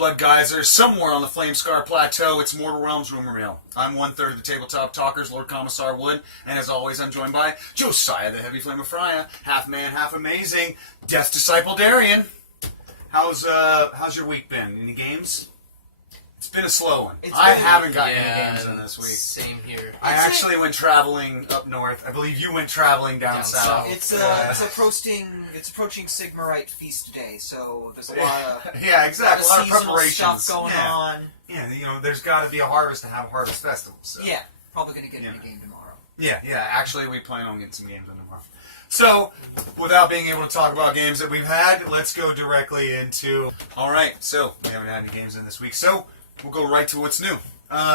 blood geyser somewhere on the Flamescar Plateau. It's Mortal Realms Rumor Mill. I'm 1/3 of the Tabletop Talkers, Lord Commissar Wood, and as always, I'm joined by Josiah, the Heavy Flame of Freya, half man, half amazing, Death Disciple Darian. How's your week been? Any games? It's been a slow one. I haven't gotten any games in this week. Same here. I actually went traveling up north. I believe you went traveling down south. It's approaching Sigmarite Feast Day, so there's a lot of exactly. A lot of seasonal preparations stuff going on. Yeah, there's got to be a harvest to have a harvest festival. So. Yeah, probably gonna get in a game tomorrow. Yeah. Actually, we plan on getting some games in tomorrow. So, without being able to talk about games that we've had, let's go directly into. All right. So we haven't had any games in this week, so we'll go right to what's new.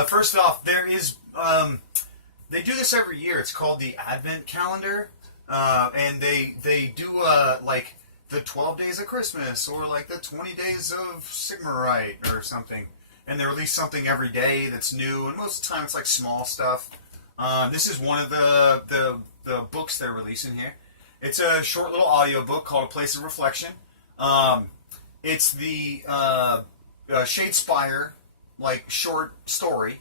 First off, there is. They do this every year. It's called the Advent Calendar, and they do like the 12 Days of Christmas or like the 20 Days of Sigmarite or something, and they release something every day that's new. And most of the time, it's like small stuff. This is one of the books they're releasing here. It's a short little audio book called A Place of Reflection. It's the Shadespire like short story.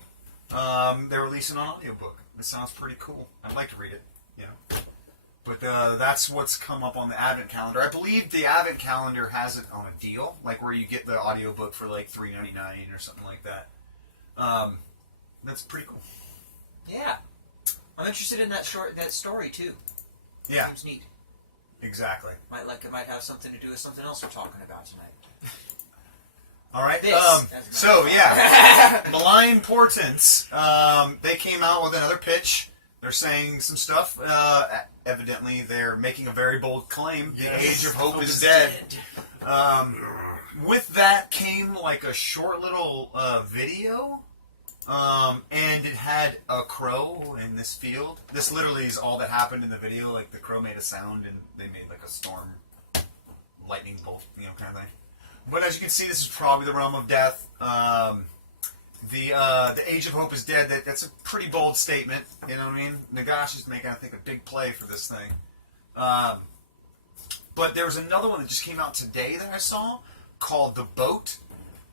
They're releasing an audiobook. It sounds pretty cool. I'd like to read it, But that's what's come up on the Advent Calendar. I believe the Advent Calendar has it on a deal, like where you get the audiobook for like $3.99 or something like that. That's pretty cool. Yeah, I'm interested in that story too. Yeah, seems neat. Exactly. It might have something to do with something else we're talking about tonight. All right. So Malign Portents. They came out with another pitch. They're saying some stuff. Evidently, they're making a very bold claim. The Age of Hope is dead. With that came like a short little video, and it had a crow in this field. This literally is all that happened in the video. Like the crow made a sound, and they made like a storm, lightning bolt, kind of thing. But as you can see, this is probably the realm of death. The Age of Hope is dead. That's a pretty bold statement. You know what I mean? Nagash is making, I think, a big play for this thing. But there was another one that just came out today that I saw called The Boat,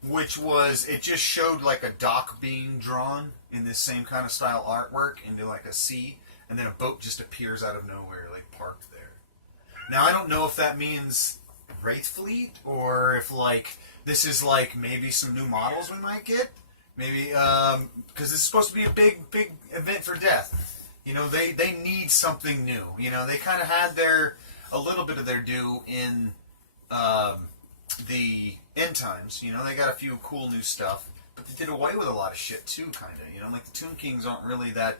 which was, it just showed like a dock being drawn in this same kind of style artwork into like a sea, and then a boat just appears out of nowhere, like parked there. Now, I don't know if that means Wraith Fleet, or if like this is like maybe some new models we might get, maybe because this is supposed to be a big event for Death. They need something new. They kind of had a little bit of their due in the end times. They got a few cool new stuff, but they did away with a lot of shit too, kind of. Like the Tomb Kings aren't really that,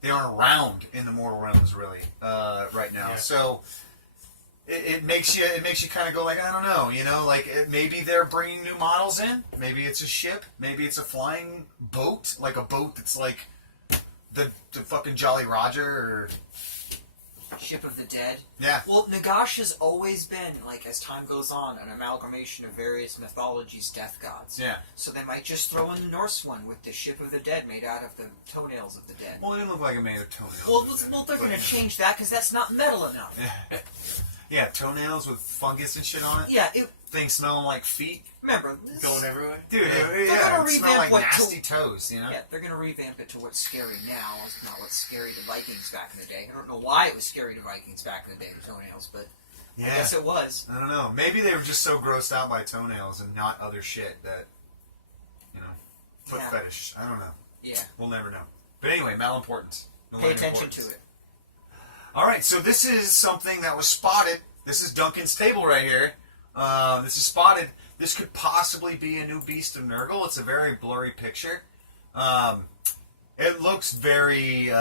they aren't around in the Mortal Realms really right now. Yeah. So it makes you kind of go like, I don't know, maybe they're bringing new models in. Maybe it's a ship. Maybe it's a flying boat, like a boat that's like the fucking Jolly Roger or Ship of the Dead. Yeah. Well, Nagash has always been, like, as time goes on, an amalgamation of various mythologies' death gods. Yeah. So they might just throw in the Norse one with the Ship of the Dead made out of the toenails of the dead. Well, it didn't look like it made of toenails. Well, they're going to change that because that's not metal enough. Yeah, toenails with fungus and shit on it. Yeah, things smelling like feet. Remember, going everywhere. Dude, they're gonna smell like revamp nasty toes. Yeah, they're gonna revamp it to what's scary now. It's not what's scary to Vikings back in the day. I don't know why it was scary to Vikings back in the day, the toenails, but I guess it was. I don't know. Maybe they were just so grossed out by toenails and not other shit that, foot fetish. I don't know. Yeah, we'll never know. But anyway, malimportance. Pay attention to it. All right, so this is something that was spotted. This is Duncan's table right here. This is spotted. This could possibly be a new Beast of Nurgle. It's a very blurry picture. It looks very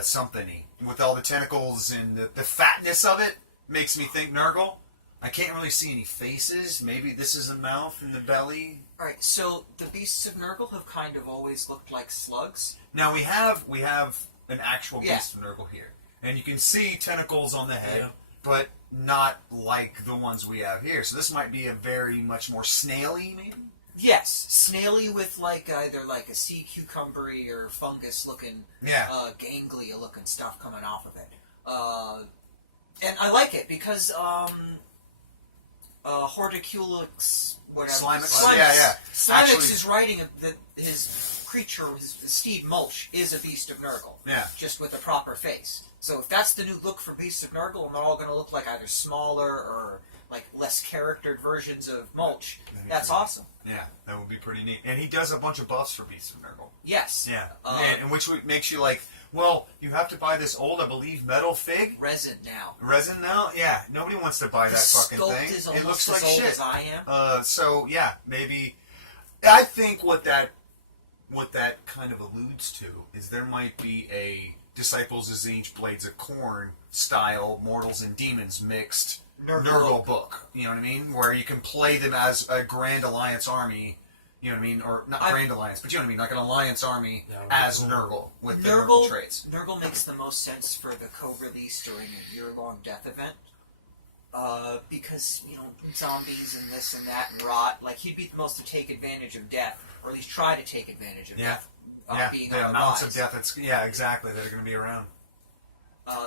something-y. With all the tentacles and the fatness of it, makes me think Nurgle. I can't really see any faces. Maybe this is a mouth and the belly. Alright, so the Beasts of Nurgle have kind of always looked like slugs. Now we have an actual Beast of Nurgle here. And you can see tentacles on the head, but not like the ones we have here. So this might be a very much more snaily, maybe? Yes, snaily with like either like a sea cucumbery or fungus looking, ganglia looking stuff coming off of it. And I like it because Horticulix, whatever. Slimix? Yeah. Slimix Actually, is writing that his creature, his steed Mulch, is a Beast of Nurgle. Yeah. Just with a proper face. So if that's the new look for Beasts of Nurgle, and they're all going to look like either smaller or like less charactered versions of Mulch, that's awesome. Yeah, that would be pretty neat. And he does a bunch of buffs for Beasts of Nurgle. Yes. Yeah. And which makes you like, well, you have to buy this old, I believe, metal fig. Resin now. Resin now? Yeah. Nobody wants to buy that fucking sculpt thing. is almost It looks as like old shit. as I am. So yeah, maybe. I think what that kind of alludes to is there might be a Disciples as Ancient Blades of Corn style Mortals and Demons mixed Nurgle book. You know what I mean? Where you can play them as a Grand Alliance army. You know what I mean? Or not Grand Alliance, but you know what I mean? Like an Alliance army as Nurgle with the Nurgle traits. Nurgle makes the most sense for the co-release during a year-long death event. Because, zombies and this and that and rot, like, he'd be the most to take advantage of death, or at least try to take advantage of death. Being the on amounts the of death exactly, that are going to be around.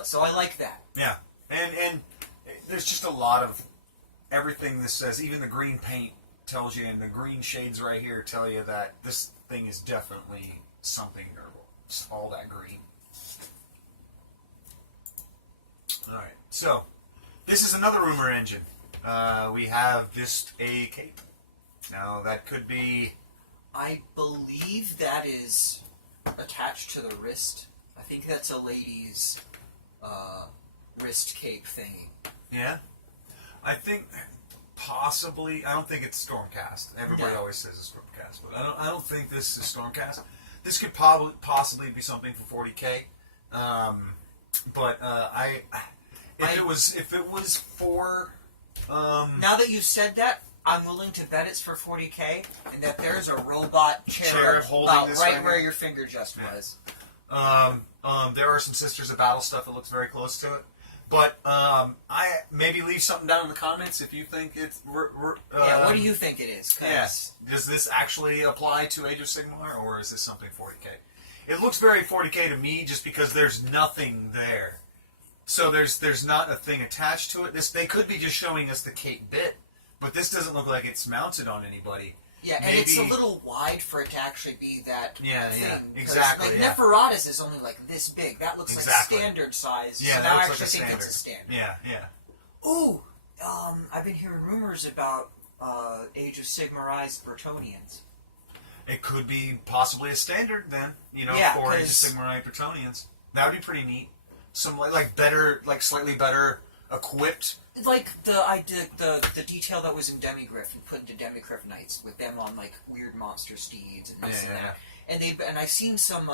So I like that. Yeah. And there's just a lot of everything this says, even the green paint tells you, and the green shades right here tell you that this thing is definitely something Nurgle. It's all that green. Alright, so this is another rumor engine. We have just a cape. Now that could be... I believe that is attached to the wrist. I think that's a lady's wrist cape thingy. Yeah? I think possibly... I don't think it's Stormcast. Everybody always says it's Stormcast, but I don't think this is Stormcast. This could possibly be something for 40k. But if it was for... now that you've said that, I'm willing to bet it's for 40k, and that there's a robot cherub holding about this right where your finger just was. There are some Sisters of Battle stuff that looks very close to it. But I maybe leave something down in the comments if you think it's... what do you think it is? Yes. Does this actually apply to Age of Sigmar, or is this something 40k? It looks very 40k to me just because there's nothing there. So there's not a thing attached to it. They could be just showing us the cape bit, but this doesn't look like it's mounted on anybody. Yeah, and it's a little wide for it to actually be that thing. Yeah, exactly. Like, Neferata's is only like this big. That looks like standard size. Yeah, so that I looks actually like a think standard. it's a standard. Yeah. Ooh, I've been hearing rumors about Age of Sigmarized Bretonnians. It could be possibly a standard then, for Age of Sigmar Bretonnians. That would be pretty neat. Some slightly better equipped. Like the detail that was in Demigryph and put into Demigryph Knights with them on like weird monster steeds and this and that. And I've seen some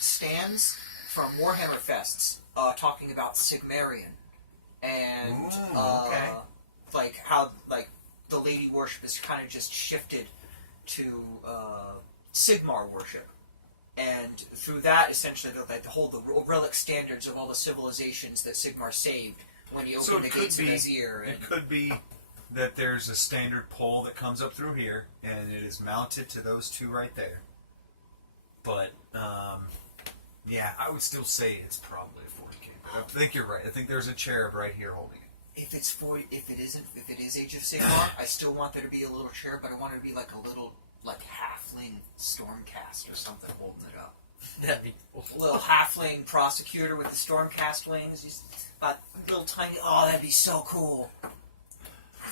stands from Warhammer Fests talking about Sigmarian and like how like the Lady worship is kind of just shifted to Sigmar worship. And through that, essentially, they hold the relic standards of all the civilizations that Sigmar saved when he opened the gates of Azir. It could be that there's a standard pole that comes up through here, and it is mounted to those two right there. But, I would still say it's probably a 40k. But I think you're right. I think there's a cherub right here holding it. If it is Age of Sigmar, I still want there to be a little cherub, but I want it to be like a little... like halfling Stormcast or something holding it up. That'd be cool. Little halfling prosecutor with the Stormcast wings. Just little tiny... Oh, that'd be so cool.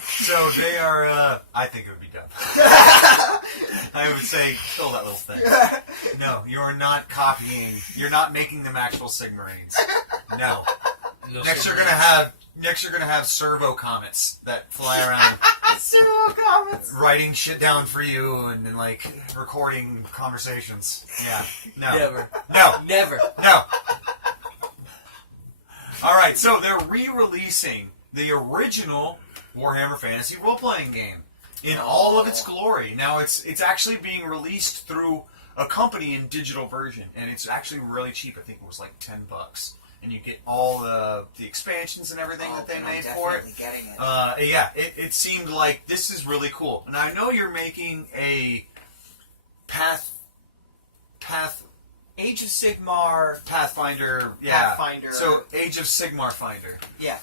So they are... I think it would be dumb. I would say, kill that little thing. No, you're not copying... You're not making them actual Sigmarines. No. Next you're gonna have servo comets that fly around. Servo comets. Writing shit down for you and like recording conversations. Yeah. No. Never. No. Never. No. All right. So they're re-releasing the original Warhammer Fantasy role-playing game in all of its glory. Now it's actually being released through a company in digital version, and it's actually really cheap. I think it was like $10. And you get all the expansions and everything that they made for it. Getting it. It seemed like this is really cool. And I know you're making a Path Age of Sigmar Pathfinder. Pathfinder. So Age of Sigmar Finder. Yeah.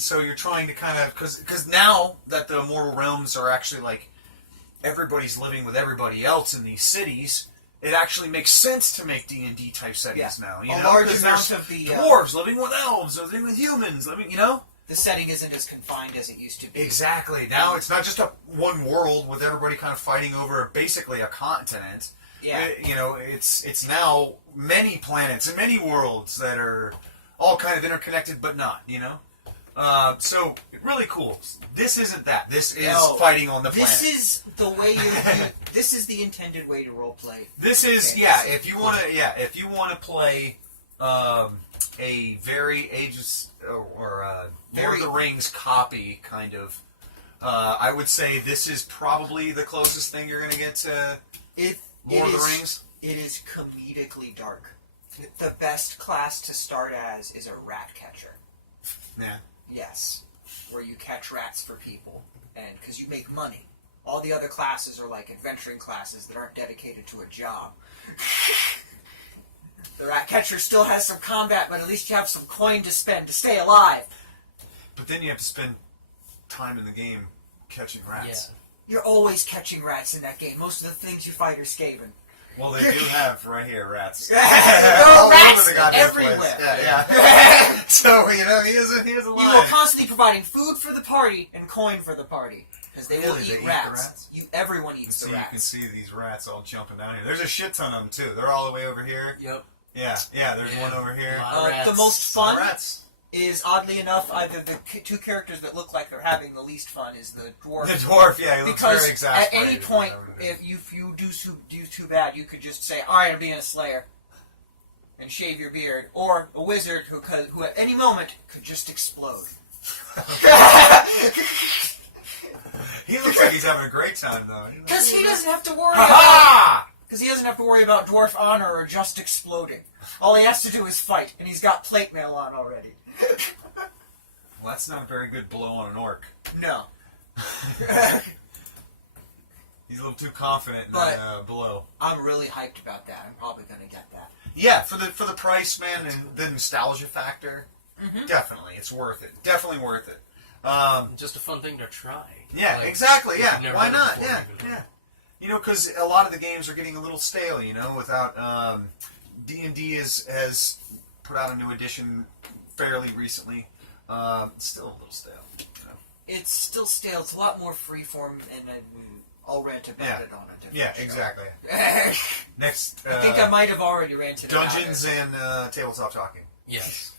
so you're trying to kind of because now that the Immortal Realms are actually like everybody's living with everybody else in these cities, it actually makes sense to make D&D type settings now. You a know, large amount of the dwarves living with elves, living with humans, living. You know, the setting isn't as confined as it used to be. exactly. Now it's not just a one world with everybody kind of fighting over basically a continent. Yeah. You know, it's now many planets and many worlds that are all kind of interconnected, but not. You know. So really cool. This isn't that. This is fighting on the planet. This is the way you. This is the intended way to role play. This is if you want to play a very Ages or Lord of the Rings copy kind of. I would say this is probably the closest thing you're going to get to Lord of the Rings. It is comedically dark. The best class to start as is a rat catcher. Yeah. Yes, where you catch rats for people, and because you make money. All the other classes are like adventuring classes that aren't dedicated to a job. The rat catcher still has some combat, but at least you have some coin to spend to stay alive. But then you have to spend time in the game catching rats. Yeah. You're always catching rats in that game. Most of the things you fight are Skaven. Well, they do have right here rats. There are rats everywhere. Place. Yeah. So he is a line. You are constantly providing food for the party and coin for the party because they will eat rats. Everyone eats the rats. You can see these rats all jumping down here. There's a shit ton of them too. They're all the way over here. Yep. Yeah. There's one over here. The most fun is, oddly enough, either the two characters that look like they're having the least fun is the dwarf. The dwarf, he looks very exasperated. At any point, if you do too bad, you could just say, "All right, I'm being a slayer," and shave your beard, or a wizard who at any moment could just explode. He looks like he's having a great time though. Because he doesn't have to worry about. Because he doesn't have to worry about dwarf honor or just exploding. All he has to do is fight, and he's got plate mail on already. Well, that's not a very good blow on an orc. No. He's a little too confident in that blow. I'm really hyped about that. I'm probably going to get that. Yeah, for the price, man, and the nostalgia factor, definitely, it's worth it. Definitely worth it. Just a fun thing to try. Yeah, like, exactly. Yeah, why not? Before, Yeah. You know, because a lot of the games are getting a little stale. You know, without D&D has put out a new edition fairly recently. Still a little stale. You know? It's still stale. It's a lot more freeform, and I'll rant about it on a different show. Exactly. Next, I think I might have already ranted about it. Dungeons and Tabletop Talking. Yes.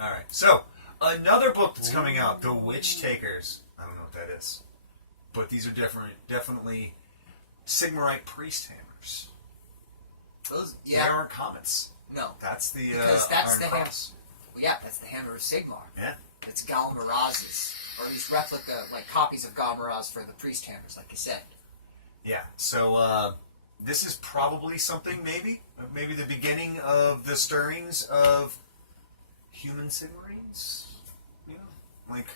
All right. So another book that's coming out, The Witch Takers. I don't know what that is, but these are definitely Sigmarite priest hammers. They aren't comets. No. That's the because that's Iron the Cross. Well, yeah, that's the hammer of Sigmar. Yeah. It's Gal Miraz's, or at least replica, copies of Gal Miraz for the priest hammers, like you said. Yeah. So this is probably something, maybe the beginning of the stirrings of human Sigmarines. You know, like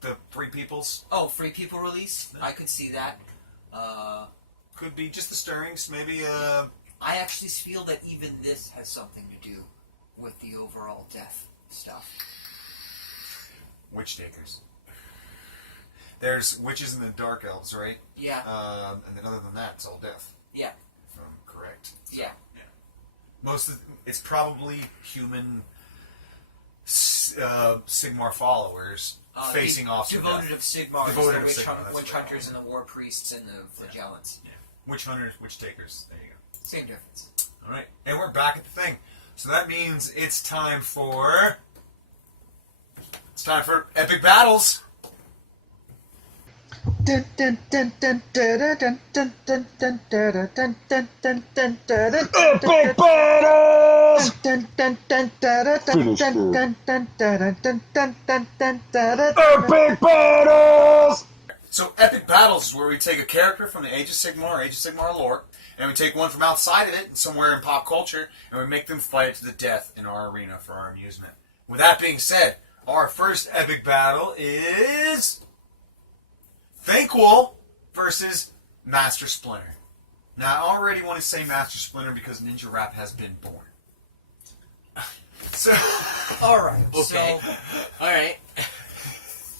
the Free Peoples. Oh, Free People release? Yeah. I could see that. Could be just the stirrings, maybe. I actually feel that even this has something to do with the overall death stuff. Witch Takers. There's witches and the Dark Elves, right? Yeah. And then other than that, it's all death. Yeah. If I'm correct. So, yeah. It's probably human Sigmar followers facing off some devoted death. of Sigmar, devoted the of witch hunters and the war priests and the flagellants. Yeah. Witch hunters, witch takers. There you go. Same difference. All right, and we're back at the thing. So that means it's time for epic battles. Epic battles! Epic battles! So epic battles is where we take a character from the Age of Sigmar lore, and we take one from outside of it, somewhere in pop culture, and we make them fight to the death in our arena for our amusement. With that being said, our first epic battle is Thanquol versus Master Splinter. Now, I already want to say Master Splinter because Ninja Rap has been born. So, all right. Okay. So, all right.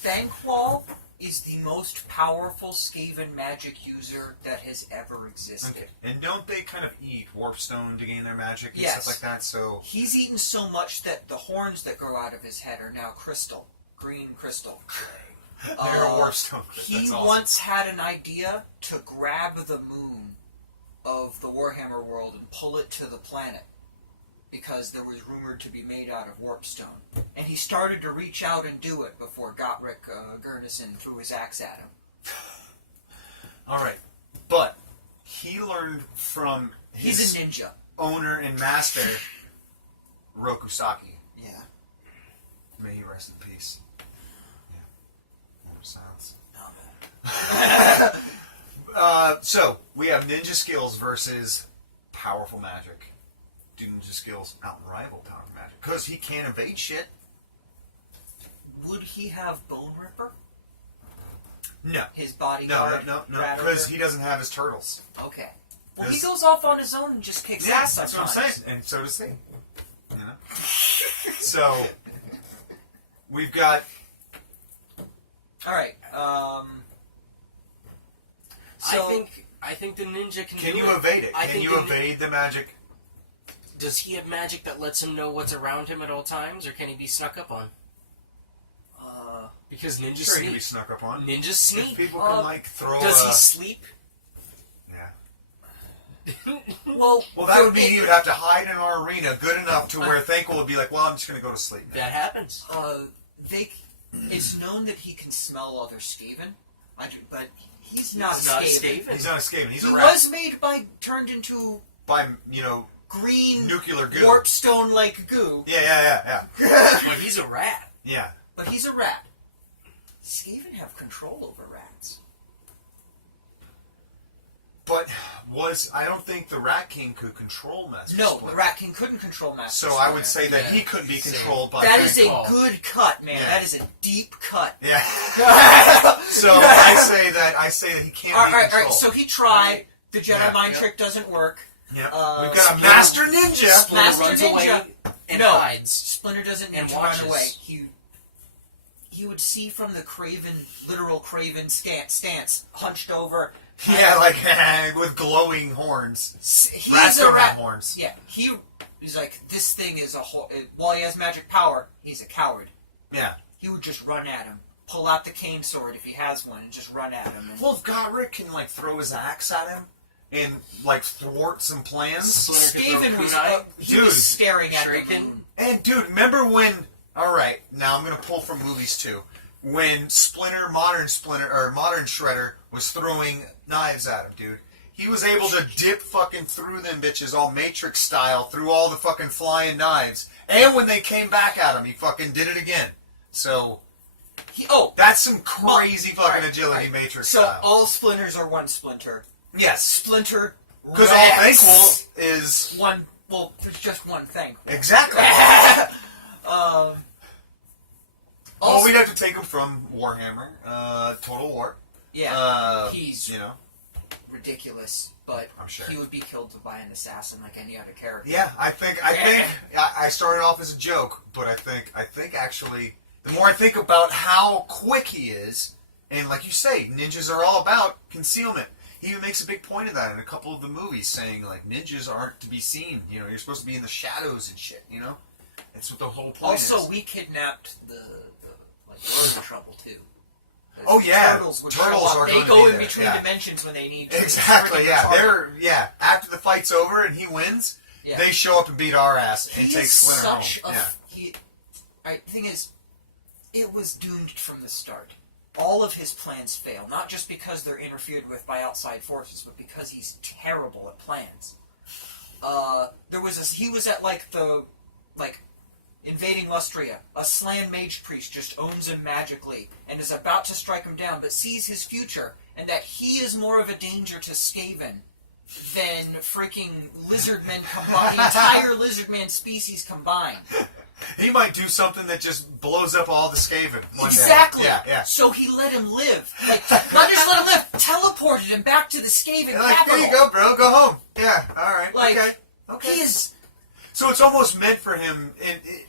Thankwall is the most powerful Skaven magic user that has ever existed. Okay. And don't they kind of eat warpstone to gain their magic and Yes. stuff like that? So He's eaten so much that the horns that grow out of his head are now crystal. Green crystal. they're a warpstone. He That's awesome. once had an idea to grab the moon of the Warhammer world and pull it to the planet, because there was rumored to be made out of warpstone. And he started to reach out and do it before Gotrek Gurnison threw his axe at him. All right, but he learned from He's his a ninja. owner and master, Rokusaki. Yeah. May he rest in peace. Yeah. Moment of silence. So we have ninja skills versus powerful magic. Do ninja skills outrival powerful magic? Because he can't evade shit. Would he have Bone Ripper? No. His No, bodyguard? no. Rat Because Ogre? he doesn't have his turtles. Okay. Well, he This- goes off on his own and just kicks ass that's sometimes. what I'm saying. And so does he. You know? So, we've got... Alright, so... I think the ninja can Can do you it. evade it? I Can think you the evade the magic? Does he have magic that lets him know what's around him at all times, or can he be snuck up on? Because ninjas Sure, he can be sneak. snuck up on. Ninjas If sneak. people can, like, throw Does a... he sleep? Yeah. Well, Well, that would mean he would have to hide in our arena good enough to where Thankful would be like, well, I'm just going to go to sleep now. That happens. It's known that he can smell other Skaven, but he's not He's not a Skaven. Skaven. He's not a Skaven. He's He a rat. was made turned into By, you know, green nuclear goo. warpstone-like goo, Yeah. But he's a rat. Yeah. but he's a rat. Skaven have control over rats. But I don't think the Rat King could control Master No, Splinter. the Rat King couldn't control Master So I would Splinter. say that Yeah. he couldn't be Same. controlled by That is a Thankful. good cut, man. Yeah. That is a deep cut. Yeah. So I say that he can't All be right, all controlled. right. So he tried. The Jedi Yeah. mind Yep. trick doesn't work. Yep. uh, We've got a Splinter- Master Ninja. Splinter Master runs Ninja. away and No. hides. Splinter doesn't need And to watches. run away. He would see from the literal Craven stance, hunched over. Yeah, like with glowing horns. He's Rats a don't rat. have horns. Yeah, he's like, this thing is while he has magic power, he's a coward. Yeah. He would just run at him, pull out the cane sword if he has one, and just run at him. And Well, if Godric can like throw his axe at him and like thwart some plans. Splinter could Skaven throw was kunai. he was Dude. staring at the Shuriken. moon. And dude, remember when? All right, now I'm gonna pull from movies too. When modern Shredder was throwing knives at him, dude. He was able to dip fucking through them bitches all Matrix style through all the fucking flying knives. And when they came back at him, he fucking did it again. So that's some crazy fucking Alright, agility alright. Matrix So style. all splinters are one splinter. Yes, Splinter. because all rats. Thankful is One. Well, there's just one thing. exactly. Well, we'd have to take him from Warhammer, Total War. Yeah, he's you know. ridiculous, but I'm sure. he would be killed by an assassin like any other character. Yeah, I think I started off as a joke, but I think actually the more I think about how quick he is, and like you say, ninjas are all about concealment. He even makes a big point of that in a couple of the movies, saying like ninjas aren't to be seen. You know, you're supposed to be in the shadows and shit. You know, that's what the whole point Also, is. we kidnapped the bird trouble too. Those Oh, yeah. turtles would Turtles show up. are They gonna go be in there, between yeah. dimensions when they need to. Exactly, freaking yeah. retarded. After the fight's over and he wins, Yeah. they show up and beat our ass and He take is Splinter home. such a Yeah. thing is, it was doomed from the start. All of his plans fail, not just because they're interfered with by outside forces, but because he's terrible at plans. He was at invading Lustria. A Slan mage priest just owns him magically and is about to strike him down, but sees his future and that he is more of a danger to Skaven than freaking lizardmen combined, the entire lizardman species combined. He might do something that just blows up all the Skaven one Exactly. day. Yeah. So he let him live. Not just let him live, teleported him back to the Skaven You're like, capital. there you go, bro. Go home. Yeah. All right. Okay. He is. So it's almost meant for him.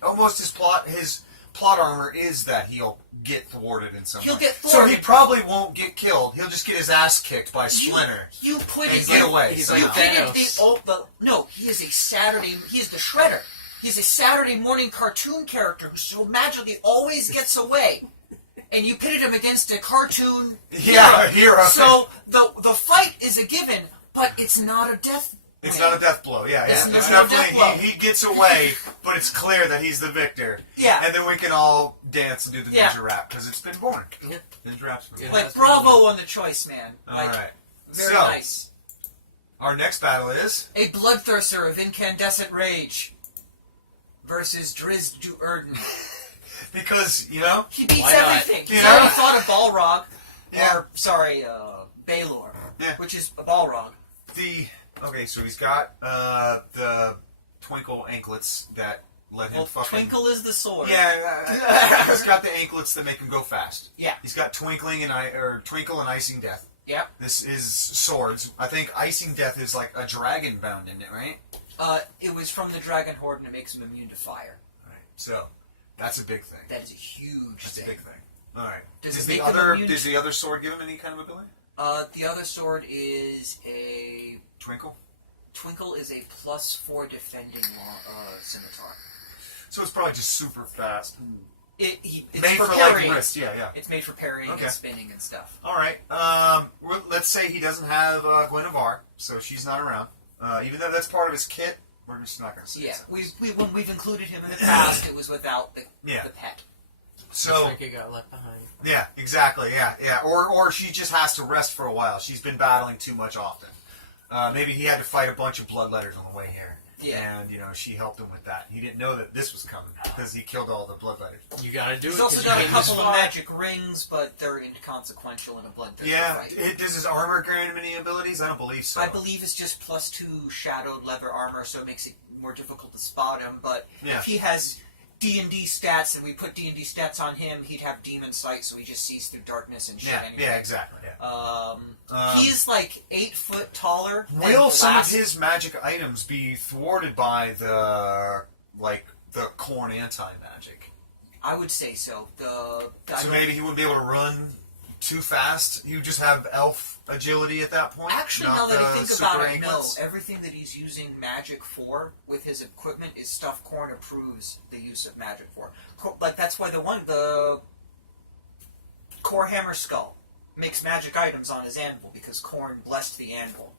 Almost his plot armor is that he'll get thwarted in some He'll way. get So thwarted. he probably won't get killed. He'll just get his ass kicked by Splinter. You put And his get away. He's somehow. like Thanos. No, he is a Saturday. He is the Shredder. He's a Saturday morning cartoon character who so magically always gets away. And you pitted him against a cartoon hero. So the fight is a given, but it's not a death. It's not a death blow, It's It's not a death definitely, blow. he gets away, but it's clear that he's the victor. Yeah. And then we can all dance and do the Yeah. ninja rap, because it's been born. Yep. Ninja rap's been Yeah. born. Like, bravo on the choice, man. Like, Alright. very So, nice. our next battle is... A bloodthirster of incandescent rage versus Drizzt Do'Urden. Because, you know... He beats Why not? everything. He's Yeah. already fought a Balrog. Yeah. Or, sorry, Balor. Yeah. Which is a Balrog. Okay, so he's got the twinkle anklets that let him Well, fucking... Twinkle is the sword. Yeah, he's got the anklets that make him go fast. Yeah. He's got Twinkle and Icing Death. Yep. This is swords. I think Icing Death is like a dragon bound in it, right? It was from the Dragon Horde and it makes him immune to fire. Right. So that's a big thing. That is a huge That's thing. a big thing. All right. Does Does it the make them other immune does to- the other sword give him any kind of ability? The other sword is a... Twinkle. Twinkle is a +4 defending scimitar. So it's probably just super fast. It's Made for parrying. like wrist. Yeah. It's made for parrying Okay. and spinning and stuff. All right. Let's say he doesn't have Guinevere, so she's not around. Even though that's part of his kit, we're just not going to say Yeah, so. when we've included him in the past, it was without the pet. So Trinket got left behind. yeah, exactly. Yeah. Or she just has to rest for a while. She's been battling too much often. Maybe he had to fight a bunch of bloodletters on the way here. Yeah. And, she helped him with that. He didn't know that this was coming because he killed all the bloodletters. You gotta do He's it. also 'cause got you a came this couple of far. magic rings, but they're inconsequential in a bloodthirsty Yeah. fight. Does his armor grant him any abilities? I don't believe so. I believe it's just +2 shadowed leather armor, so it makes it more difficult to spot him. But Yeah. if he has D&D stats and we put D&D stats on him, he'd have demon sight, so he just sees through darkness and shit anyway. Yeah, exactly. Yeah. He's like 8 foot taller. than Will the some of last- his magic items be thwarted by the corn anti-magic? I would say so. So maybe he wouldn't be able to run too fast. You just have elf agility at that point. Actually, not now that the I think super about it, no. anklets? Everything that he's using magic for with his equipment is stuff Korn approves the use of magic for. Like that's why the Core Hammer Skull makes magic items on his anvil because Korn blessed the anvil.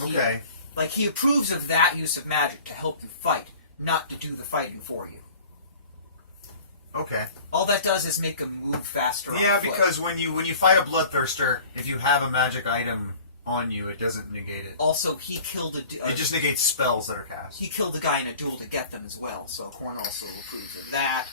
Okay. Like he approves of that use of magic to help you fight, not to do the fighting for you. Okay. All that does is make him move faster. on Yeah, foot. because when you fight a bloodthirster, if you have a magic item on you, it doesn't negate it. also he killed It just negates spells that are cast. he killed a guy in a duel to get them as well. So Korn also approves of that.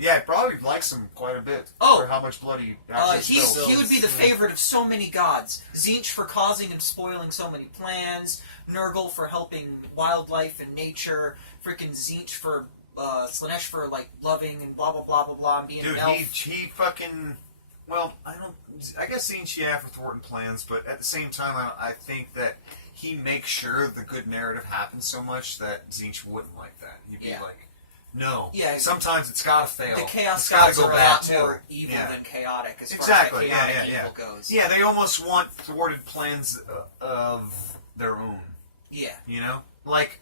Yeah, it probably likes him quite a bit Oh. for how much blood he actually spills. He would be the favorite of so many gods. Tzeentch for causing and spoiling so many plans. Nurgle for helping wildlife and nature. Freaking Tzeentch for Slanesh for loving and blah blah blah blah blah and being Dude, an elf. he fucking... Well, I guess Zinch, yeah, for thwarting plans, but at the same time, I think that he makes sure the good narrative happens so much that Zinch wouldn't like that. He'd be like, no. Yeah. Sometimes it's gotta fail. The Chaos It's gotta Gods go are a bad, lot too. more evil Yeah. than chaotic as Exactly, far as that chaotic yeah. evil goes. Yeah, they almost want thwarted plans of their own. Yeah. You know? Like,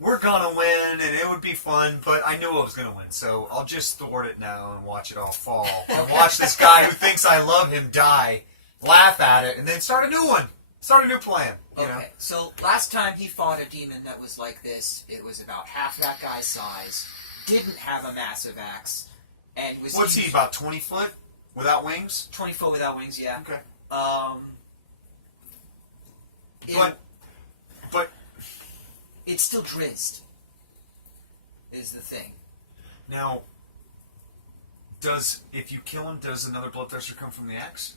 we're gonna win, and it would be fun, but I knew I was gonna win, so I'll just thwart it now and watch it all fall. And watch this guy who thinks I love him die, laugh at it, and then start a new one. Start a new plan. You know? Okay, so last time he fought a demon that was like this, it was about half that guy's size, didn't have a massive axe, and was What's he, about 20 foot? Without wings? 20 foot without wings, yeah. Okay. But It's still Drizzt, is the thing. now, if you kill him, does another bloodthirster come from the axe?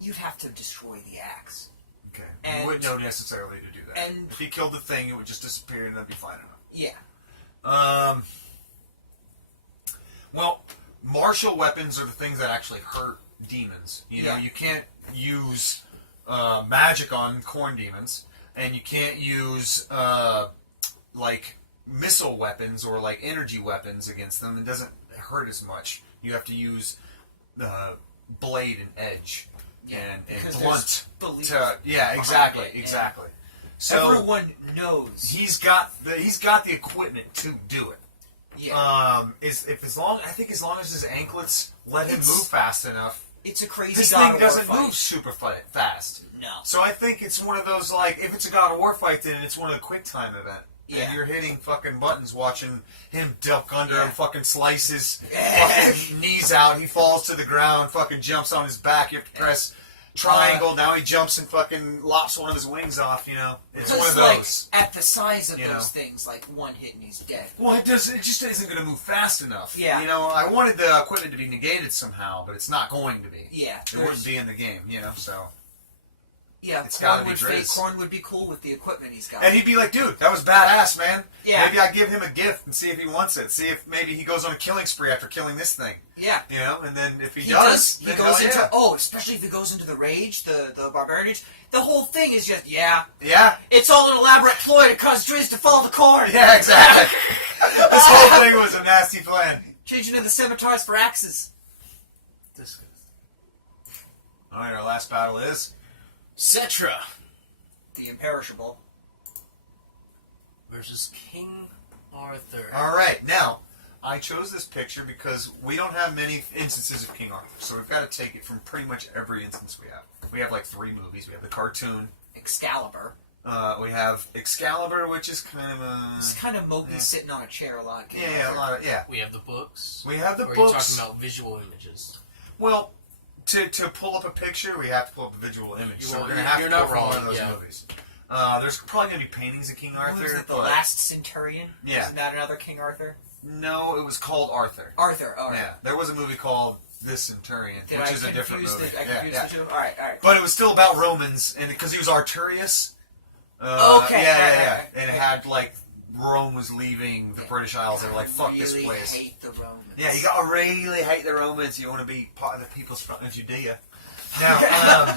You'd have to destroy the axe. Okay. And- You wouldn't know necessarily to do that. and- if he killed the thing, it would just disappear and that'd be fine enough. Yeah. Well, martial weapons are the things that actually hurt demons. You know, Yeah. you can't use magic on corn demons, and you can't use missile weapons or like energy weapons against them. It doesn't hurt as much. You have to use blade and edge and blunt to exactly. So everyone knows he's got the equipment to do it. Yeah. As long as his anklets let him move fast enough, it's a crazy. This God thing of War doesn't fight. move super fast. No. So I think it's one of those, like, if it's a God of War fight, then it's one of the quick time event. Yeah. And you're hitting fucking buttons, watching him duck under him, fucking slice his Yeah. fucking knees out. He falls to the ground, fucking jumps on his back. You have to press triangle. Now he jumps and fucking lops one of his wings off, you know? It's one of those. Like, at the size of You those know? things, like, one hit and he's dead. Well, it just isn't going to move fast enough. Yeah. You know, I wanted the equipment to be negated somehow, but it's not going to be. Yeah. It wouldn't be in the game, you know, so... Yeah, It's gotta Korn be would Driz. Korn would be cool with the equipment he's got. And he'd be like, dude, that was badass, man. Yeah. Maybe I give him a gift and see if he wants it. See if maybe he goes on a killing spree after killing this thing. Yeah. You know, and then if he He does, He then goes hell into yeah. especially if he goes into the rage, the barbarian rage. The whole thing is just Yeah. It's all an elaborate ploy to cause Driz to follow the Korn. Yeah, exactly. This whole thing was a nasty plan. Changing in the scimitars for axes. Alright, our last battle is... Cetra The imperishable. versus King Arthur. Alright, now, I chose this picture because we don't have many instances of King Arthur, so we've got to take it from pretty much every instance we have. We have like 3 movies. We have the cartoon. Excalibur. We have Excalibur, which is kind of a... It's kind of Mowgli sitting on a chair a lot. King Yeah, Arthur. a lot of... Yeah. We have the books. We have the or books. Are you talking about visual images? Well, to pull up a picture, we have to pull up a visual image. So we're going to have to you're go not for one wrong, of those yeah. movies. There's probably going to be paintings of King Arthur. What was it, the but Last Centurion? Yeah. Isn't that another King Arthur? No, it was called Arthur. Arthur. All right. Yeah, there was a movie called This Centurion, Did which I is a different confuse movie. I confused the two? All right. But it was still about Romans, and because he was Arturius. Okay, Yeah. right. And it had like Rome was leaving the British Isles. They were like, "Fuck this place." I hate the Romans. Yeah, you gotta really hate the Romans. You want to be part of the people's front of Judea. Now,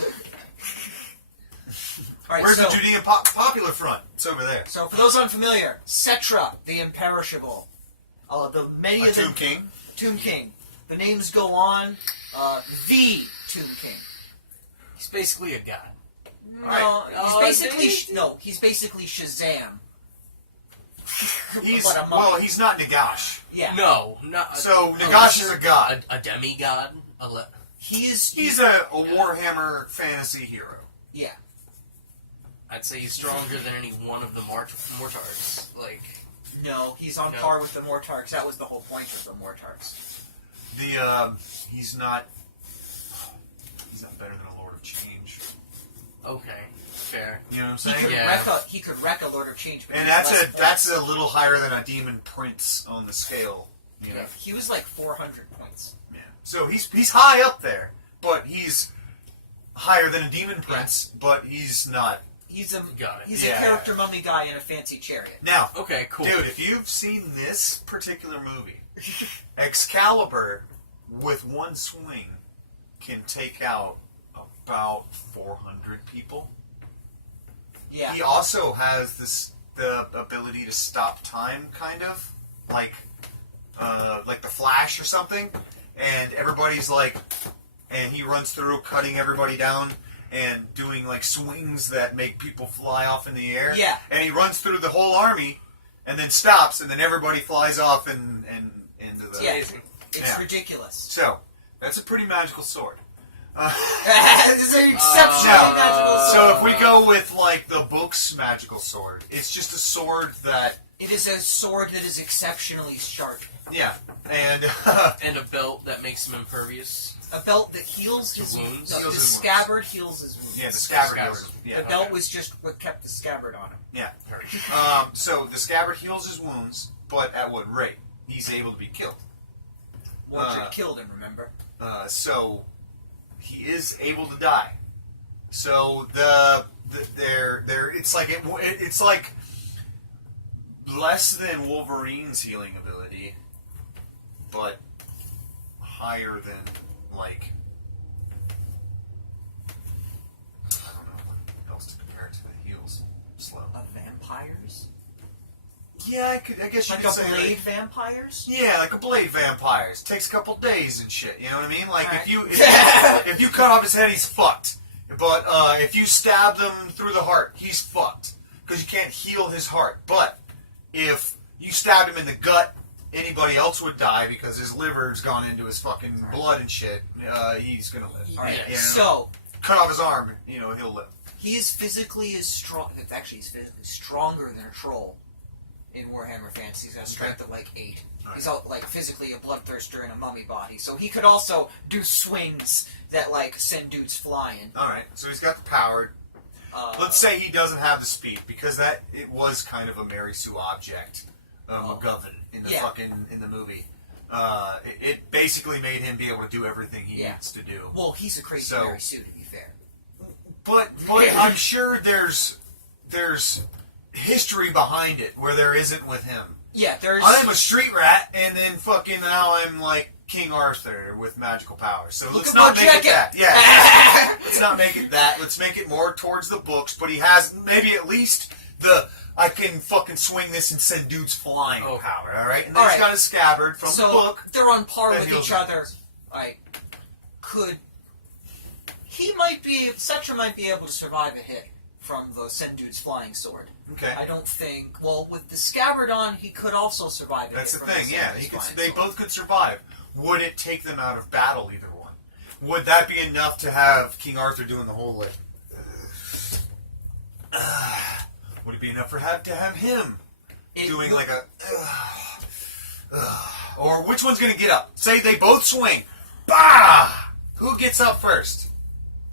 All right, where's so, the Judean Popular Front? It's over there. So, for those unfamiliar, Cetra, the imperishable. Many A of the Tomb King. Tomb King. The names go on. The Tomb King. He's basically a god. No, he's basically maybe? he's basically Shazam. He's But a monkey. he's not Nagash. Yeah. No, not. So Nagash is a god. A demigod. He's a Warhammer fantasy hero. Yeah. I'd say he's stronger than any one of the Mortars. Like, No, he's on No. par with the Mortarks. That was the whole point of the Mortarks. He's not better than a Lord of Change. okay, fair. You know what I'm He saying? could, Yeah. he could wreck a Lord of Change. But And he was less that's points. a little higher than a Demon Prince on the scale. You know. Yeah, he was like 400 points. Yeah. So he's high up there, but he's higher than a Demon Prince, but he's not. He's a Got it. he's Yeah. a character mummy guy in a fancy chariot. Now, Okay, cool. dude, if you've seen this particular movie, Excalibur, with one swing, can take out about 400 people. Yeah. He also has the ability to stop time, kind of like the Flash or something, and everybody's like, and he runs through, cutting everybody down and doing like swings that make people fly off in the air. Yeah. And he runs through the whole army, and then stops, and then everybody flies off and into the. Yeah. Amazing. It's Yeah. ridiculous. So that's a pretty magical sword. It's an exceptionally No. magical sword. So if we go with like the book's magical sword, it's just a sword that, It is a sword that is exceptionally sharp. yeah, and And a belt that makes him impervious. A belt that heals his wounds? The, Heals the his wounds. scabbard heals his wounds. yeah, the scabbard. Scabbard. Yeah, The belt was just what kept the scabbard on him. yeah. Heard. So the scabbard heals his wounds, but at what rate? He's able to be killed. Mordred killed him, remember? So he is able to die. So it's like less than Wolverine's healing ability, but higher than like I don't know what else to compare it to. The heals slow. Of vampires? Yeah, I guess you Like could a say blade vampires? Yeah, like a blade vampires. Takes a couple days and shit. You know what I mean? Like Alright. if you cut off his head, he's fucked. But if you stab them through the heart, he's fucked because you can't heal his heart. But if you stabbed him in the gut, anybody else would die because his liver's gone into his fucking blood and shit. He's gonna live. Alright, You know? so Cut off his arm, he'll live. he is physically as strong. Actually, he's physically stronger than a troll in Warhammer Fantasy. He's got a strength of like 8. Right. He's like physically a bloodthirster in a mummy body, so he could also do swings that like send dudes flying. All right, so he's got the power. Let's say he doesn't have the speed because it was kind of a Mary Sue object, McGovern in the in the movie. It basically made him be able to do everything he needs to do. Well, he's a crazy Mary Sue, to be fair. But I'm sure there's history behind it where there isn't with him. Yeah, there's. I'm a street rat, and then fucking now I'm like King Arthur with magical powers. So let's not make it that. Yeah, let's not make it that. Let's make it more towards the books. But he has maybe at least I can fucking swing this and send dudes flying power. All right, and then he's got his scabbard from the book. They're on par with heals each other. Cetra might be able to survive a hit from the send dude's flying sword. Okay. I don't think. Well, with the scabbard on, he could also survive. That's the from thing. Yeah, they sword. both could survive. Would it take them out of battle? Either one. Would that be enough to have King Arthur doing the whole like? Would it be enough to have him doing like a? Or which one's going to get up? Say they both swing. Bah! Who gets up first?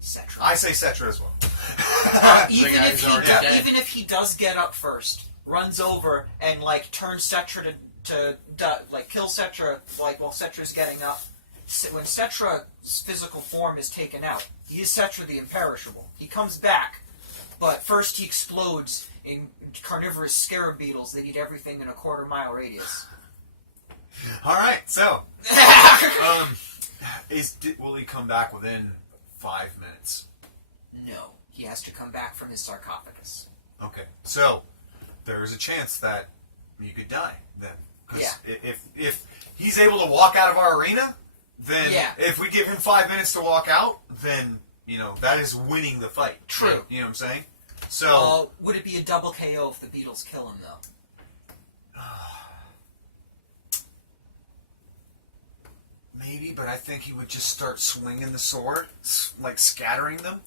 Cetra. I say Cetra as well. Even if he does get up first, runs over and like turns Cetra to like kill Cetra like while Cetra's getting up. When Cetra's physical form is taken out, he is Cetra the Imperishable. He comes back, but first he explodes in carnivorous scarab beetles that eat everything in a quarter-mile radius. All right, so will he come back within 5 minutes? No, he has to come back from his sarcophagus. Okay, so there is a chance that you could die then. Because if he's able to walk out of our arena, then if we give him 5 minutes to walk out, then that is winning the fight. True. You know what I'm saying? So would it be a double KO if the beetles kill him though? Maybe, but I think he would just start swinging the sword, like scattering them.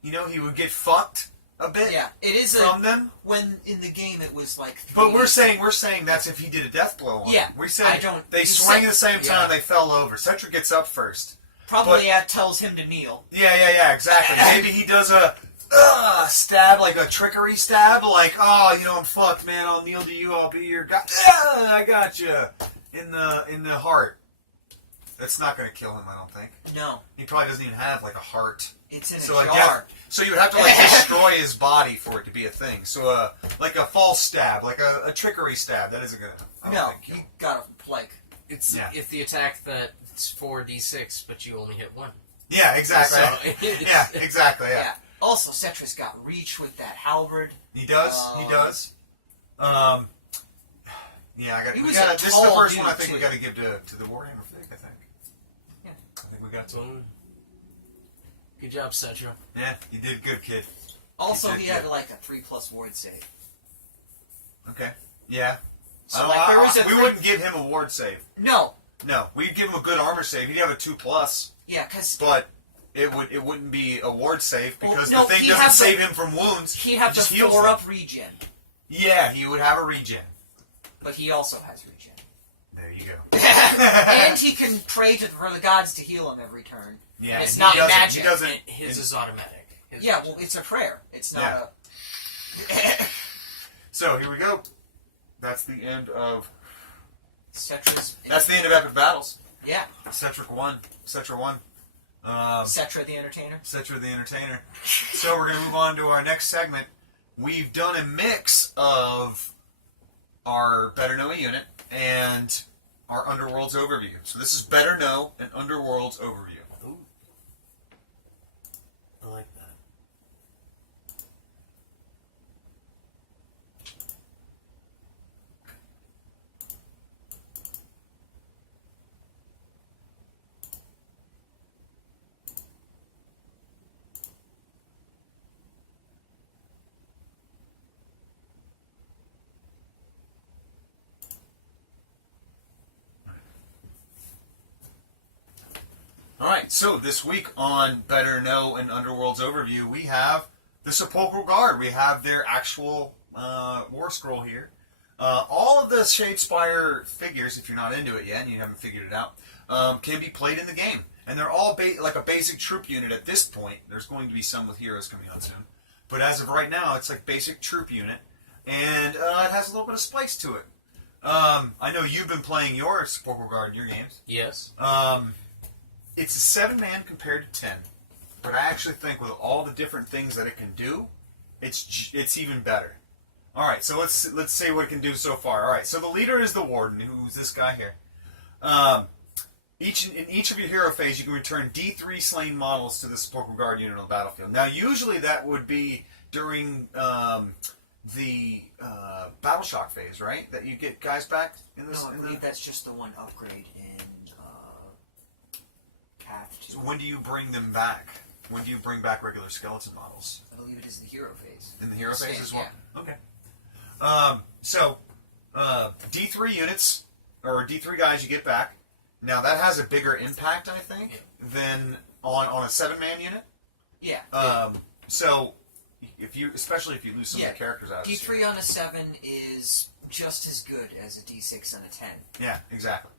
He would get fucked a bit. Yeah, it is from them. When in the game it was like. But we're saying that's if he did a death blow on him. We said they swing at the same time. They fell over. Cetra gets up first. Probably that tells him to kneel. Yeah, exactly. Maybe he does a stab, like a trickery stab, like I'm fucked, man. I'll kneel to you. I'll be your guy. I got you in the heart. That's not going to kill him, I don't think. No. He probably doesn't even have, like, a heart. It's in a jar. So you would have to, like, destroy his body for it to be a thing. So, like a false stab, like a trickery stab, that isn't going to... No, you got to, like... It's if the attack that's 4d6, but you only hit 1. Yeah, exactly. So, yeah, exactly, yeah. Also, Cetra's got reach with that halberd. He does, he does. Yeah, this is the first one I think we got to give to the Warhammer Fig, I think. I think we got to. Good job, Cetra. Yeah, you did good, kid. Also, he had like a 3+ ward save. Okay. Yeah. So we wouldn't give him a ward save. No. No, we'd give him a good armor save. He'd have a 2+. Yeah, because. But it wouldn't be a ward save because the thing doesn't save him from wounds. He'd have the 4-up regen. Yeah, he would have a regen. But he also has regen. There you go. And he can pray for the gods to heal him every turn. Yeah, it's not magic. His is automatic. Well, it's a prayer. It's not a... So, here we go. That's the end of... That's the end of Epic Battles. Yeah. Cetra 1. Cetra the Entertainer. Cetra the Entertainer. So, we're going to move on to our next segment. We've done a mix of our Better Know unit and our Underworlds overview. So this is Better Know and Underworlds overview. Ooh. I like that. All right, so this week on Better Know and Underworld's Overview, we have the Sepulchral Guard. We have their actual war scroll here. All of the Shadespire figures, if you're not into it yet and you haven't figured it out, can be played in the game. And they're all like a basic troop unit at this point. There's going to be some with heroes coming out soon. But as of right now, it's like basic troop unit. And it has a little bit of spice to it. I know you've been playing your Sepulchral Guard in your games. Yes. It's a 7-man compared to 10. But I actually think with all the different things that it can do, it's even better. All right, so let's say what it can do so far. All right, so the leader is the Warden, who's this guy here. In each of your hero phase, you can return D3 slain models to the Sepulchral Guard unit on the battlefield. Now, usually that would be during the Battle Shock phase, right? That you get guys back in this. No, I believe that's just the one upgrade in Cath 2. So when do you bring them back? When do you bring back regular skeleton models? I believe it is the hero phase. In the hero phase as well? Yeah. Okay. D3 units, or D3 guys you get back. Now, that has a bigger impact, I think, than on a 7-man unit. Yeah. So, especially if you lose some of the characters out of this D3 on a 7 is just as good as a D6 on a 10. Yeah, exactly.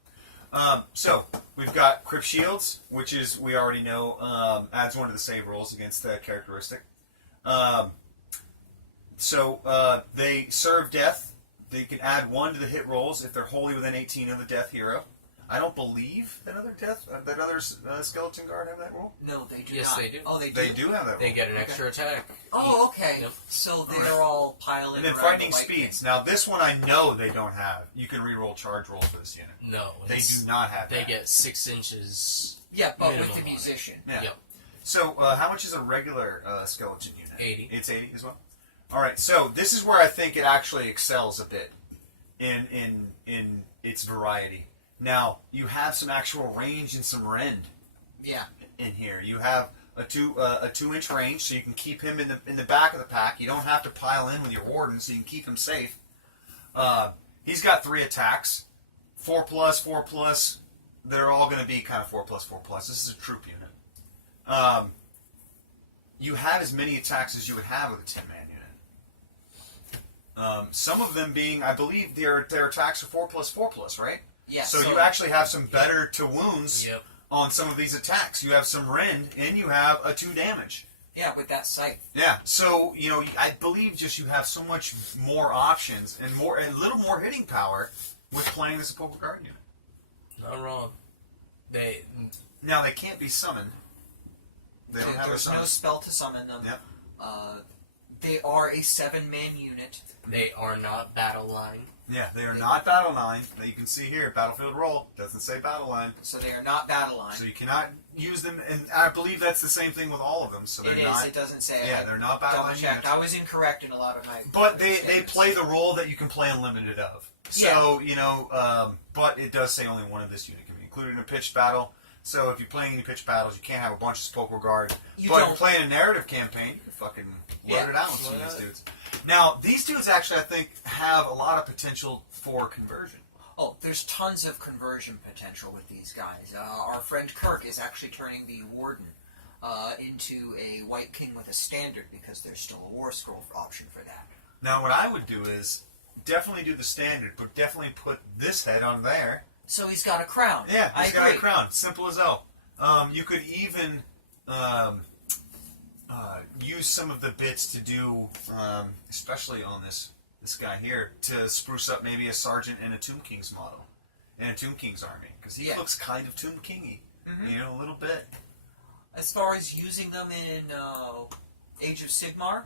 So, we've got Crypt Shields, which is, we already know, adds one to the save rolls against that characteristic. They serve death. They can add 1 to the hit rolls if they're wholly within 18 of the death hero. I don't believe that other skeleton guard have that rule. No, they do Yes, not. they do. Oh, they do? They do have that rule. They get an extra attack. Oh, okay. Yep. So they're all piling And then around frightening the white speeds. pit. Now this one I know they don't have. You can re-roll charge rolls for this unit. No. They do not have They that. get 6 inches. Yeah, but with minimum the on it. musician. Yeah. Yep. So how much is a regular skeleton unit? 80. It's 80 as well. All right. So this is where I think it actually excels a bit in its variety. Now you have some actual range and some rend. Yeah. In here, you have a 2-inch range, so you can keep him in the back of the pack. You don't have to pile in with your Warden, so you can keep him safe. He's got 3 attacks, 4+, 4+. They're all going to be kind of 4+, 4+. This is a troop unit. You have as many attacks as you would have with a 10-man unit. Some of them being, I believe, their attacks are 4+, 4+, right? Yeah. So you actually have some better to wounds. Yep. On some of these attacks. You have some rend, and you have a 2 damage. Yeah, with that scythe. Yeah, so, I believe just you have so much more options and a little more hitting power with playing the Sepulchral Guard unit. Not wrong. Now, they can't be summoned. They don't have a There's summon. no spell to summon them. Yep. They are a 7-man unit. They are not battle line. Yeah, they are not battle line. Now, you can see here, battlefield roll, doesn't say battle line. So they are not battle line. So you cannot use them, and I believe that's the same thing with all of them. So they're It is. not. It doesn't say. Yeah, they're not battle line Double-checked. units. I was incorrect in a lot of my. But they statements. play the role that you can play unlimited of. So, but it does say only one of this unit can be included in a pitched battle. So if you're playing any pitched battles, you can't have a bunch of Sepulchral Guard. But if you're playing a narrative campaign, you can fucking load it out with some of these dudes. Now, these dudes actually, I think, have a lot of potential for conversion. Oh, there's tons of conversion potential with these guys. Our friend Kirk is actually turning the Warden into a White King with a standard because there's still a War Scroll option for that. Now, what I would do is definitely do the standard, but definitely put this head on there. So he's got a crown. Yeah, I he's got a agree. crown. Simple as hell. You could even use some of the bits to do, especially on this guy here, to spruce up maybe a Sergeant and a Tomb King's model. And a Tomb King's army. Because he looks kind of Tomb King-y. A little bit. As far as using them in Age of Sigmar,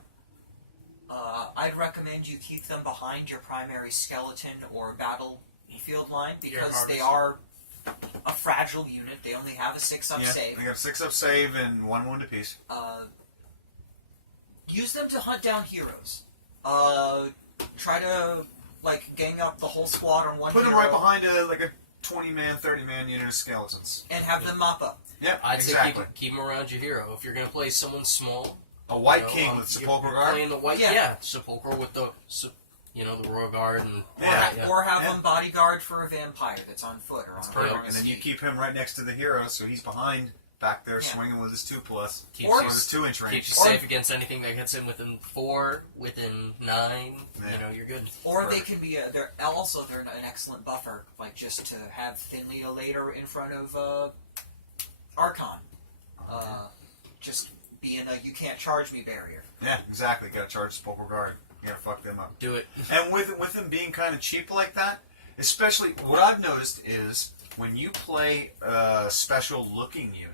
I'd recommend you keep them behind your primary skeleton or battlefield line because they are a fragile unit. They only have a 6-up save. They got a 6-up save and 1 wound apiece. Use them to hunt down heroes. Try to gang up the whole squad on one Put hero. them right behind a 20-man, 30-man unit of skeletons. And have them mop up. Yep, I'd exactly. say keep them around your hero. If you're going to play someone small, A White King with Sepulchral Guard. Playing the white, Sepulchral with the Royal Guard and Or have them bodyguard for a vampire that's on foot or on Perfect. a And then you steed. keep him right next to the hero, so he's behind back there Yeah. swinging with his 2+. Keeps Or you, his 2-inch range. keeps you safe against anything that gets in within 4, within 9. Yeah. You know, you're good. Or they can be they're an excellent buffer, like just to have Thinly later in front of Archon. Just being a you can't charge me barrier. Yeah, exactly. Got to charge Sepulchral Guard. You got to fuck them up. Do it. And with them being kind of cheap like that, especially what I've noticed is when you play a special looking unit,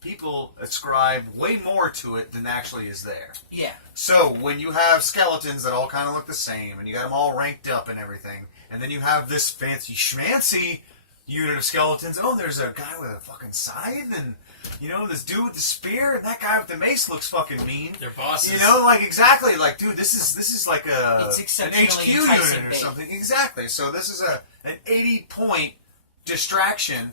people ascribe way more to it than actually is there. Yeah. So when you have skeletons that all kind of look the same, and you got them all ranked up and everything, and then you have this fancy schmancy unit of skeletons. Oh, there's a guy with a fucking scythe, and you know this dude with the spear, and that guy with the mace looks fucking mean. Their bosses. You know, like exactly, like dude, this is like It's an exceptionally HQ enticing unit or bait. something. Exactly. So this is an 80-point distraction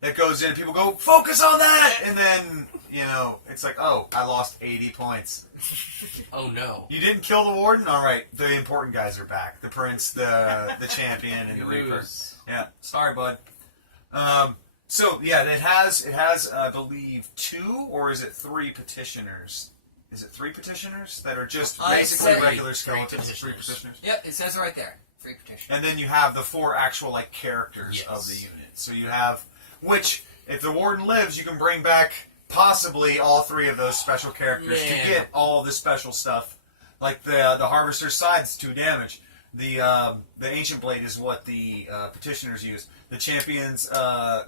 that goes in. People go focus on that, and then you know it's like, oh, I lost 80 points. Oh no. You didn't kill the warden. All right, the important guys are back. The prince, the champion, and You the reaper. lose. Yeah, sorry, bud. So yeah, it has I believe 2 or is it 3 petitioners? Is it 3 petitioners that are just basically it's regular three skeletons? 3 petitioners. petitioners. Yep, it says it right there. Free petition. And then you have the 4 actual like characters of the Yes. unit. So you have which, if the warden lives, you can bring back possibly all 3 of those special characters Man. to get all the special stuff. Like the harvester's side's 2 damage. The ancient blade is what the petitioners use. The champion's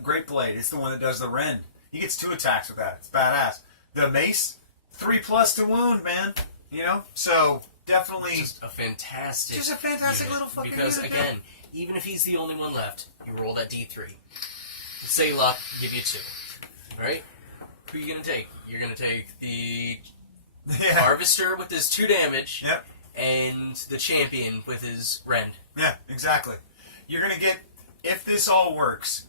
great blade, it's the one that does the rend. He gets 2 attacks with that. It's badass. The mace, 3+ to wound, man. You know, so definitely Just a fantastic. just a fantastic unit. little fucking Because unit, again, even if he's the only one left, you roll that D3. Say luck, give you 2. Right? Who are you gonna take? You're gonna take the yeah. harvester with his 2 damage, Yep. and the champion with his rend. Yeah, exactly. You're gonna get, if this all works,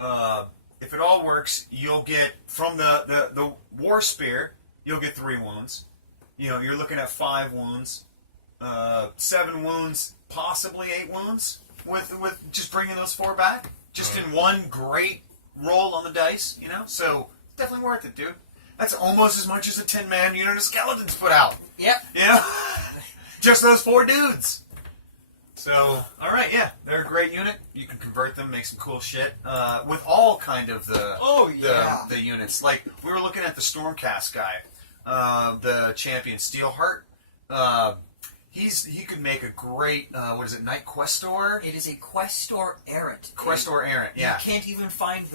if it all works, you'll get from the war spear, you'll get 3 wounds. You know, you're looking at 5 wounds, 7 wounds, possibly 8 wounds with just bringing those 4 back, just in one great roll on the dice. You know, so it's definitely worth it, dude. That's almost as much as a 10-man unit of skeletons put out. Yep. You know, just those 4 dudes. So, all right, yeah, they're a great unit. You can convert them, make some cool shit with all kind of the units. Like we were looking at the Stormcast guy, the champion Steelheart. He could make a great what is it, Knight Questor? It is a Questor Errant. Questor Errant, yeah. You can't even find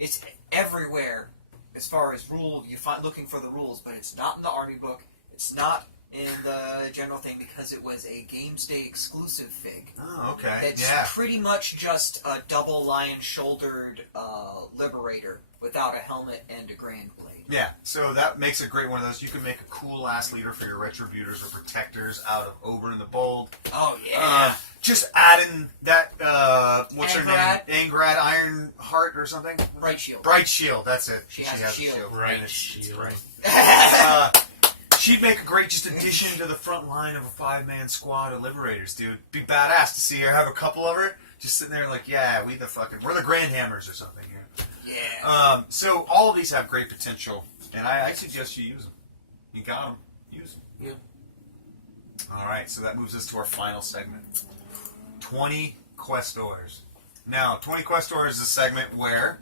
it's everywhere as far as rule. You find looking for the rules, but it's not in the army book. It's not in the general thing because it was a Games Day exclusive fig. Oh, okay. It's Yeah. pretty much just a double lion-shouldered Liberator without a helmet and a Grand Blade. Yeah, so that makes a great one of those. You can make a cool ass leader for your Retributors or Protectors out of Oberyn the Bold. Oh yeah. Just adding that, what's her Angrad? name? Angrad Ironheart or something? Bright Shield. Bright Shield, that's it. She has a shield. Bright And it's Shield. bright. She'd make a great just addition to the front line of a 5-man squad of Liberators, dude. Be badass to see her have a couple of her just sitting there like, yeah, we're the Grand Hammers or something here. Yeah. So all of these have great potential, and I suggest you use them. You got them, use them. Yeah. All right, so that moves us to our final segment. 20 Questors. Now, 20 Questors is a segment where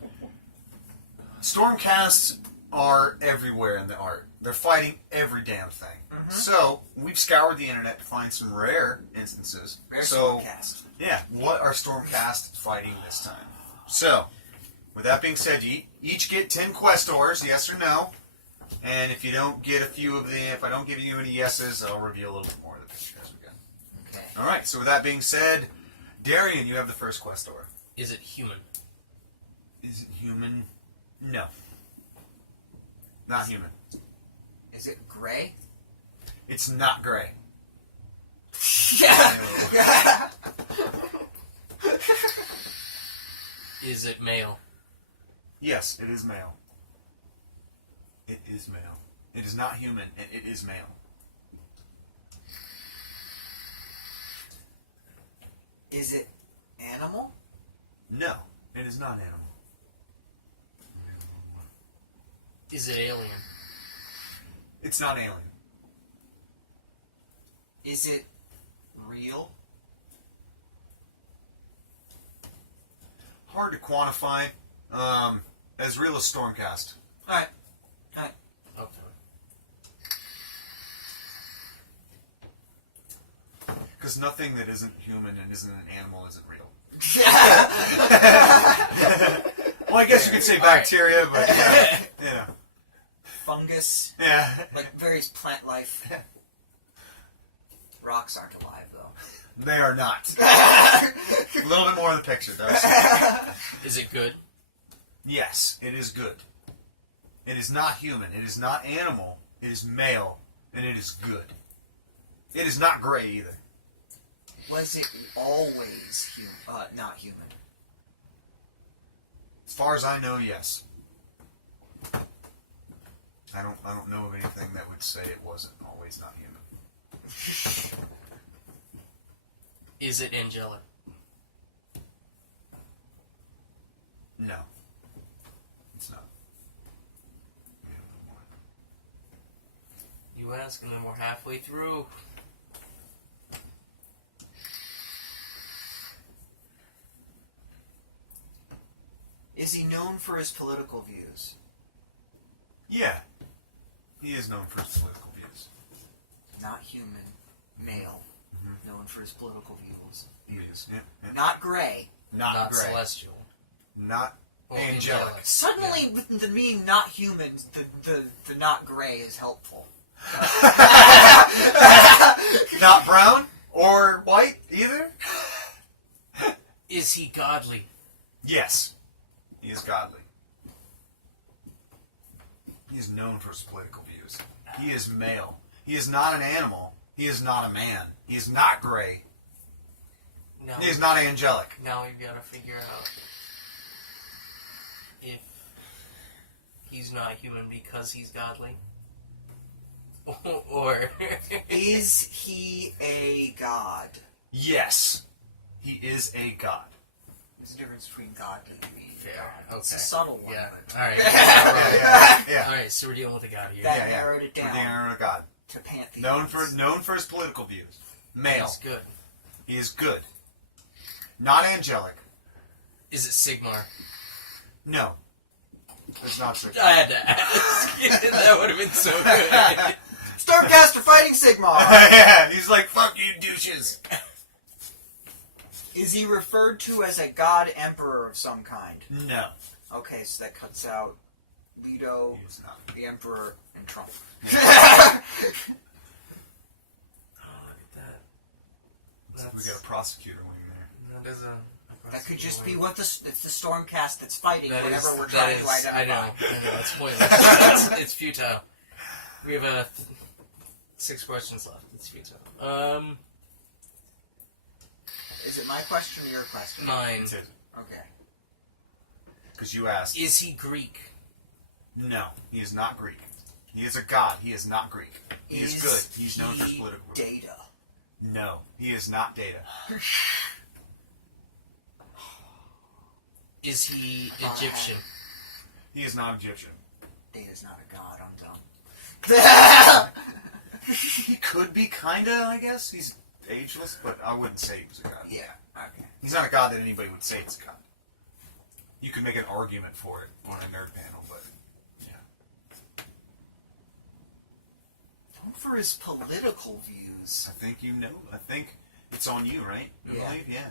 Stormcasts are everywhere in the art. They're fighting every damn thing. Mm-hmm. So, we've scoured the internet to find some rare instances. Rare so, Stormcast. yeah, what are Stormcast fighting this time? So, with that being said, you each get 10 Questors, yes or no. And if you don't get a few of the, if I don't give you any yeses, I'll reveal a little bit more of the picture as we go. Okay. All right, so with that being said, Darian, you have the first Questor. Is it human? Is it human? No. Not human. Is it gray? It's not gray. Yeah. Is it male? Yes, it is male. It is male. It is not human, and it is male. Is it animal? No, it is not animal. Is it alien? It's not alien. Is it real? Hard to quantify. As real as Stormcast. Alright. Okay. Because nothing that isn't human and isn't an animal isn't real. Well, I guess you could say bacteria, but yeah. Fungus, Yeah. like various plant life. Rocks aren't alive, though. They are not. A little bit more in the picture, though. Is it good? Yes, it is good. It is not human. It is not animal. It is male, and it is good. It is not gray either. Was it always not human? As far as I know, yes. I don't know of anything that would say it wasn't always not human. Is it angelic? No. It's not. You ask, and then we're halfway through. Is he known for his political views? Yeah. He is known for his political views. Not human, male, known for his political views. He is. Yeah. Not gray. Not gray. Celestial. Not Or angelic. Suddenly, with the being not human, the not gray is helpful. Not brown or white either? Is he godly? Yes. He is godly. He is known for his political views. He is male. He is not an animal. He is not a man. He is not gray. No. He is not angelic. Now we've got to figure out if he's not human because he's godly. Or Is he a god? Yes. He is a god. There's a difference between godly and being Fair. god. It's a Okay. subtle one. Yeah. But All right. Yeah. All right. So we're dealing with a god here. That narrowed it We're down dealing with a god. to pantheons. Known for his political views. Male. He's good. He is good. Not angelic. Is it Sigmar? No. It's not true. I had to ask. That would have been so good. Stormcaster fighting Sigmar! Yeah, he's like, fuck you douches. Is he referred to as a god emperor of some kind? No. Okay, so that cuts out Leto, He is not. the emperor, and Trump. Oh, look at that. We got a prosecutor wing there. That is a. That could just be what it's the Stormcast that's fighting That whatever is- we're that trying is- to identify. I know, it's pointless. It's futile. We have 6 questions left. It's futile. Is it my question or your question? Mine. It's it. Okay. Because you asked. Is he Greek? No, he is not Greek. He is a god. He is not Greek. He is good. He's known for his he political. Data. No, he is not Data. Is he Egyptian? He is not Egyptian. Data's not a god, I'm dumb. He could be, kinda, I guess. He's ageless, but I wouldn't say he was a god. Yeah, okay. He's not a god that anybody would say it's a god. You could make an argument for it on a nerd panel, but yeah. Known for his political views. I think you know. I think it's on you, right? I Yeah. believe, yeah.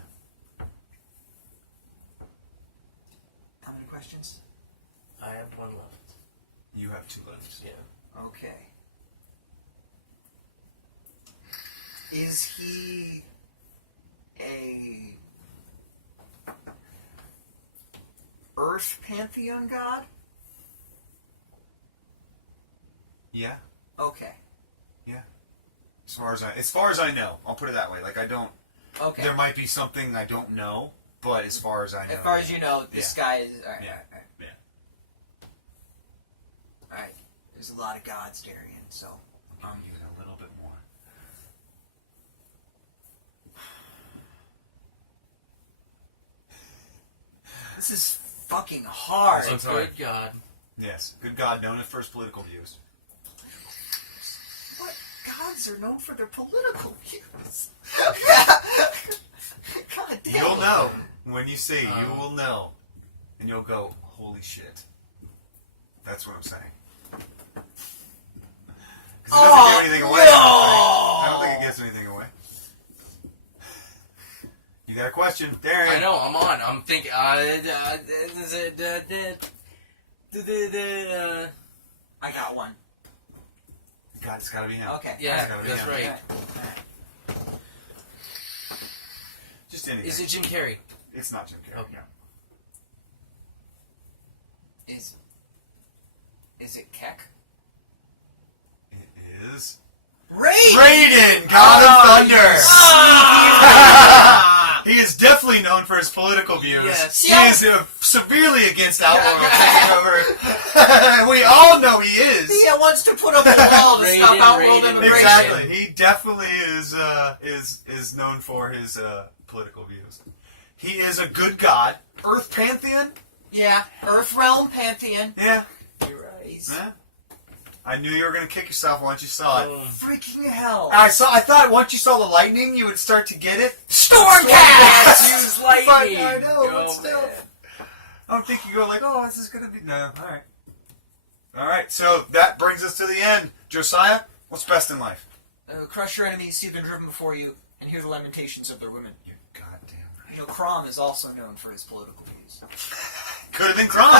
How many questions? I have 1 left. You have 2 lives. Yeah. Okay. Is he a Earth pantheon god? Yeah. Okay. Yeah. As far as I know, I'll put it that way. Like I don't. Okay. There might be something I don't know, but as far as I know. As far as you know, this guy is. Alright, Yeah. alright. Yeah. Alright. There's a lot of gods, Darian, so. Even a little bit more. This is fucking hard. A good god. Yes, good god known for his political views. What gods are known for their political views? God damn. You'll know when you see. You will know, and you'll go, "Holy shit!" That's what I'm saying. Because it doesn't give anything away. No! I don't think it gives anything away. You got a question, Darian? I know, I'm on. I'm thinking. I got one. God, it's got to be him. Okay. Yeah, gotta be that's him. right. Alright. Just anything. Is it Jim Carrey? It's not Jim Carrey. Okay. No. Is it Keck? It is Raiden! Raiden, God of Thunder. Ah! He is definitely known for his political views. Yes. He is severely against Outworld taking over. We all know he is. He wants to put up a wall to stop Outworld Raiden, immigration. Exactly. He definitely is known for his political views. He is a good god. Earth Pantheon? Yeah, Earth Realm Pantheon. Yeah. You're right. Yeah. I knew you were going to kick yourself once you saw it. Freaking hell. I thought once you saw the lightning, you would start to get it. Stormcast! Use lightning. I know, Oh, but still. man. I don't think you go like, oh, this is going to be... No, alright. Alright, so that brings us to the end. Josiah, what's best in life? Crush your enemies, see them driven before you, and hear the lamentations of their women. You're goddamn right. You know, Crom is also known for his political views. Could have been Kron.